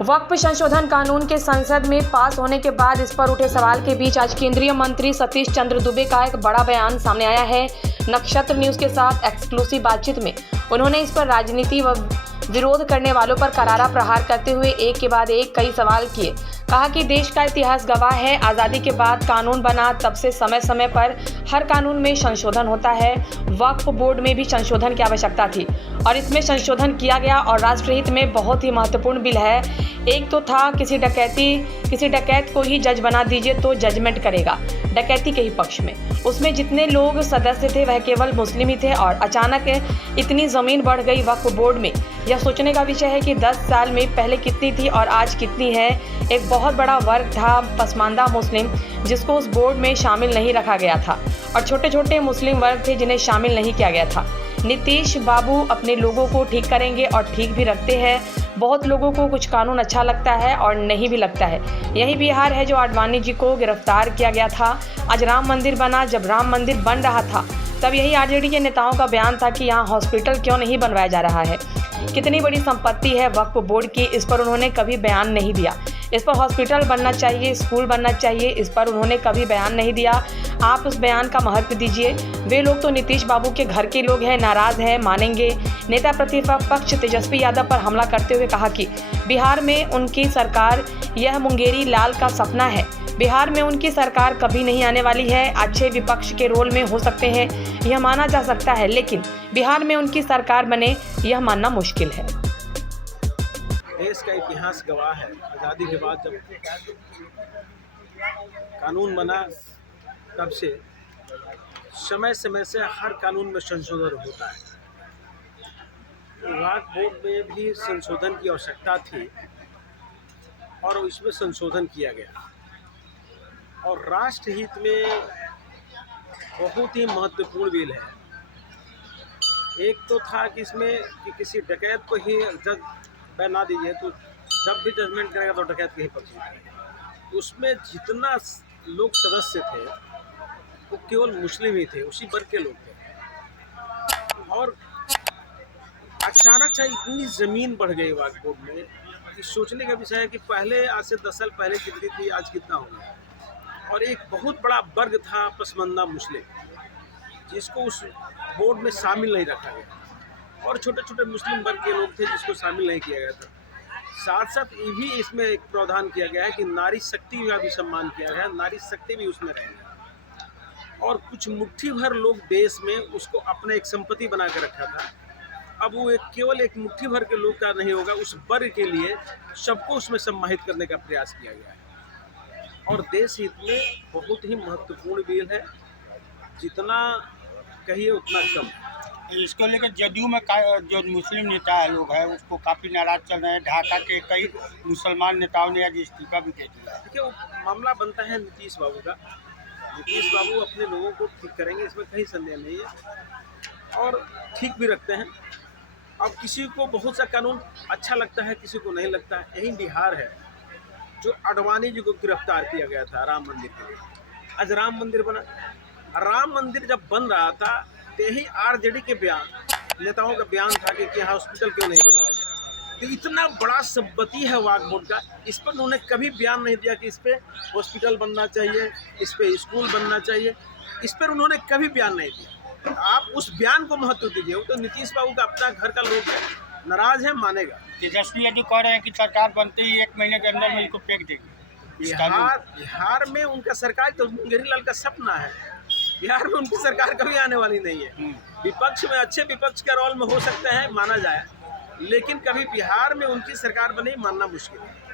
वक्फ संशोधन कानून के संसद में पास होने के बाद इस पर उठे सवाल के बीच आज केंद्रीय मंत्री सतीश चंद्र दुबे का एक बड़ा बयान सामने आया है। नक्षत्र न्यूज के साथ एक्सक्लूसिव बातचीत में उन्होंने इस पर राजनीति व विरोध करने वालों पर करारा प्रहार करते हुए एक के बाद एक कई सवाल किए। कहा कि देश का इतिहास गवाह है, आज़ादी के बाद कानून बना तब से समय समय पर हर कानून में संशोधन होता है। वक्फ बोर्ड में भी संशोधन की आवश्यकता थी और इसमें संशोधन किया गया और राष्ट्रहित में बहुत ही महत्वपूर्ण बिल है। एक तो था किसी डकैत को ही जज बना दीजिए तो जजमेंट करेगा डकैती के ही पक्ष में। उसमें जितने लोग सदस्य थे वह केवल मुस्लिम ही थे और अचानक इतनी ज़मीन बढ़ गई वक्फ बोर्ड में। यह सोचने का विषय है कि 10 साल में पहले कितनी थी और आज कितनी है। एक बहुत बड़ा वर्ग था पसमानदा मुस्लिम जिसको उस बोर्ड में शामिल नहीं रखा गया था और छोटे छोटे मुस्लिम वर्ग थे जिन्हें शामिल नहीं किया गया था। नीतीश बाबू अपने लोगों को ठीक करेंगे और ठीक भी रखते हैं। बहुत लोगों को कुछ कानून अच्छा लगता है और नहीं भी लगता है। यही बिहार है जो आडवाणी जी को गिरफ्तार किया गया था। आज राम मंदिर बना, जब राम मंदिर बन रहा था तब यही आरजेडी के नेताओं का बयान था कि यहाँ हॉस्पिटल क्यों नहीं बनवाया जा रहा है। कितनी बड़ी संपत्ति है वक्फ बोर्ड की, इस पर उन्होंने कभी बयान नहीं दिया। इस पर हॉस्पिटल बनना चाहिए, स्कूल बनना चाहिए, इस पर उन्होंने कभी बयान नहीं दिया। आप उस बयान का महत्व दीजिए। वे लोग तो नीतीश बाबू के घर के लोग हैं, नाराज़ हैं, मानेंगे। नेता प्रतिपक्ष तेजस्वी यादव पर हमला करते हुए कहा कि बिहार में उनकी सरकार यह मुंगेरी लाल का सपना है। बिहार में उनकी सरकार कभी नहीं आने वाली है। अच्छे विपक्ष के रोल में हो सकते हैं, यह माना जा सकता है, लेकिन बिहार में उनकी सरकार बने यह मानना मुश्किल है। देश का इतिहास गवाह है, आज़ादी के बाद जब कानून बना तब से समय समय से हर कानून में संशोधन होता है। वक्फ बोर्ड में भी संशोधन की आवश्यकता थी और इसमें संशोधन किया गया और राष्ट्रहित में बहुत ही महत्वपूर्ण बिल है। एक तो था कि इसमें कि किसी डकैत को ही जज बना दीजिए तो जब भी जजमेंट करेगा तो डकैत के ही पक्ष में करेगा। उसमें जितना लोग सदस्य थे वो केवल मुस्लिम ही थे, उसी वर्ग के लोग थे और अचानक से इतनी ज़मीन बढ़ गई वक्फ बोर्ड में कि सोचने का विषय है कि पहले आज से 10 साल पहले कितनी थी, आज कितना हो गया। और एक बहुत बड़ा वर्ग था पसमानदा मुस्लिम जिसको उस बोर्ड में शामिल नहीं रखा गया और छोटे छोटे मुस्लिम वर्ग के लोग थे जिसको शामिल नहीं किया गया था। साथ साथ ये भी इसमें एक प्रावधान किया गया है कि नारी शक्ति का भी सम्मान किया गया है, नारी शक्ति भी उसमें रहेगा और कुछ मुट्ठी भर लोग देश में उसको अपने एक संपत्ति बना कर रखा था। अब वो केवल एक मुट्ठी भर के लोग का नहीं होगा, उस वर्ग के लिए सबको उसमें सम्मानित करने का प्रयास किया गया है और देश हित में बहुत ही महत्वपूर्ण बिल है, जितना कहिए उतना कम है। इसको लेकर जदयू में जो मुस्लिम नेता है लोग हैं उसको काफ़ी नाराज चल रहे हैं। ढाका के कई मुसलमान नेताओं ने आज इस्तीफा भी दे दिया। देखिए वो मामला बनता है नीतीश बाबू का। नीतीश बाबू अपने लोगों को ठीक करेंगे, इसमें कहीं संदेह नहीं है और ठीक भी रखते हैं। अब किसी को बहुत सा कानून अच्छा लगता है, किसी को नहीं लगता है। यही बिहार है जो आडवाणी जी को गिरफ्तार किया गया था राम मंदिर के लिए। आज राम मंदिर बना। राम मंदिर जब बन रहा था तो यही आरजेडी के बयान नेताओं का बयान था कि यहाँ हॉस्पिटल क्यों नहीं बनवाया जाए। तो इतना बड़ा संपत्ति है वक्फ बोर्ड का, इस पर उन्होंने कभी बयान नहीं दिया कि इस पर हॉस्पिटल बनना चाहिए, इस पर स्कूल बनना चाहिए। इस पर उन्होंने कभी बयान नहीं दिया। आप उस बयान को महत्व दीजिए। वो तो नीतीश बाबू का अपना घर का लोग है, नाराज है, मानेगा। तेजस्वी यादव कह रहे हैं कि सरकार बनते ही 1 महीने के अंदर में इसको फेंक देगी। बिहार में उनका सरकार तो मुंगेरी लाल का सपना है। बिहार में उनकी सरकार कभी आने वाली नहीं है। विपक्ष में अच्छे विपक्ष का रोल में हो सकता है, माना जाए, लेकिन कभी बिहार में उनकी सरकार बने मानना मुश्किल है।